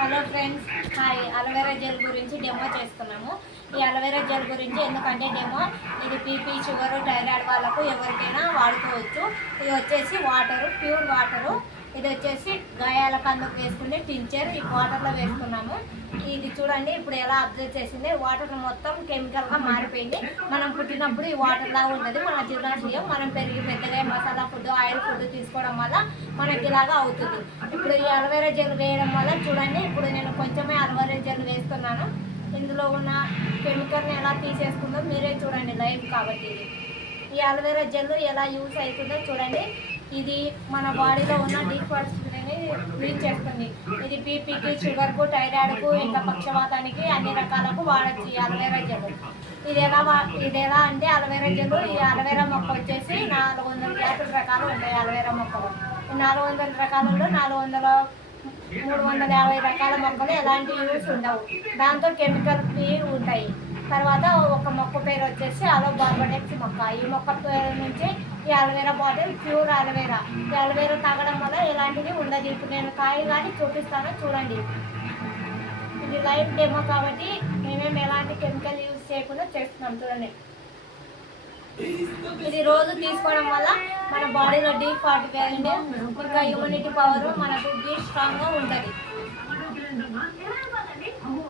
Hello friends, hi. Aloe vera gel గురించి demo చేస్తున్నాము. ఈ అలోవెరా జెల్ గురించి ఎందుకంటే డెమో ఇది బీపీ, షుగర్, థైరాయిడ్ వాళ్ళకు ఎవరికైనా వాడుకోవచ్చు. ఇది వచ్చేసి వాటరు, ప్యూర్ వాటరు. ఇది వచ్చేసి గాయాలకు అందుకు వేసుకునే టించర్. ఈ వాటర్లో వేసుకున్నాము. ఇది చూడండి ఇప్పుడు ఎలా అబ్జర్వ్ చేసింది. వాటర్ మొత్తం కెమికల్గా మారిపోయింది. మనం పుట్టినప్పుడు ఈ వాటర్ లాగా ఉంటుంది. మన జీర్ణాశయం మనం పెరిగి పెద్దగా మసాలా ఫుడ్, ఆయిల్ ఫుడ్ తీసుకోవడం వల్ల మనకి ఇలాగా అవుతుంది. ఇప్పుడు ఈ అలోవెరా జెల్ వేయడం వల్ల చూడండి, ఇప్పుడు నేను కొంచెమే అలోవెరా జెల్ వేస్తున్నాను. ఇందులో ఉన్న కెమికల్ని ఎలా తీసేస్తుందో మీరే చూడండి, లైవ్ కాబట్టి. ఈ అలోవెరా జెల్ ఎలా యూస్ అవుతుందో చూడండి. ఇది మన బాడీలో ఉన్న డీఫాల్ట్ని క్లీన్ చేస్తుంది. ఇది బీపీకి, షుగర్కు, థైరాయిడ్కు, ఇంకా పక్షవాతానికి అన్ని రకాలకు వాడచ్చు ఈ అలోవెరా జెల్. ఇది ఎలా అంటే అలోవెరా జెల్, ఈ అలోవెరా మొక్క వచ్చేసి 450 రకాలు ఉంటాయి. అలోవెరా మొక్కలు 400 రకాలలో 350 రకాల మొక్కలు ఎలాంటి యూస్ ఉండవు. దాంతో కెమికల్ ఫ్రీ ఉంటాయి. తర్వాత ఒక మొక్క పేరు వచ్చేసి అలో బార్బడెక్స్ మొక్క. ఈ మొక్క పేరు నుంచి ఈ అలోవెరా బాటిల్ ప్యూర్ అలోవెరా. ఈ అలోవెరా తాగడం వల్ల ఎలాంటిది ఉండదు. ఇప్పుడు నేను కాయలు కానీ చూపిస్తాను చూడండి. ఇది లైవ్ డెమో కాబట్టి మేమేం ఎలాంటి కెమికల్ యూజ్ చేయకుండా చేస్తున్నాం చూడండి. ఇది రోజు తీసుకోవడం వల్ల మన బాడీలో D40 ఇంకా ఇమ్యూనిటీ పవర్ మనకు స్ట్రాంగ్గా ఉంటుంది.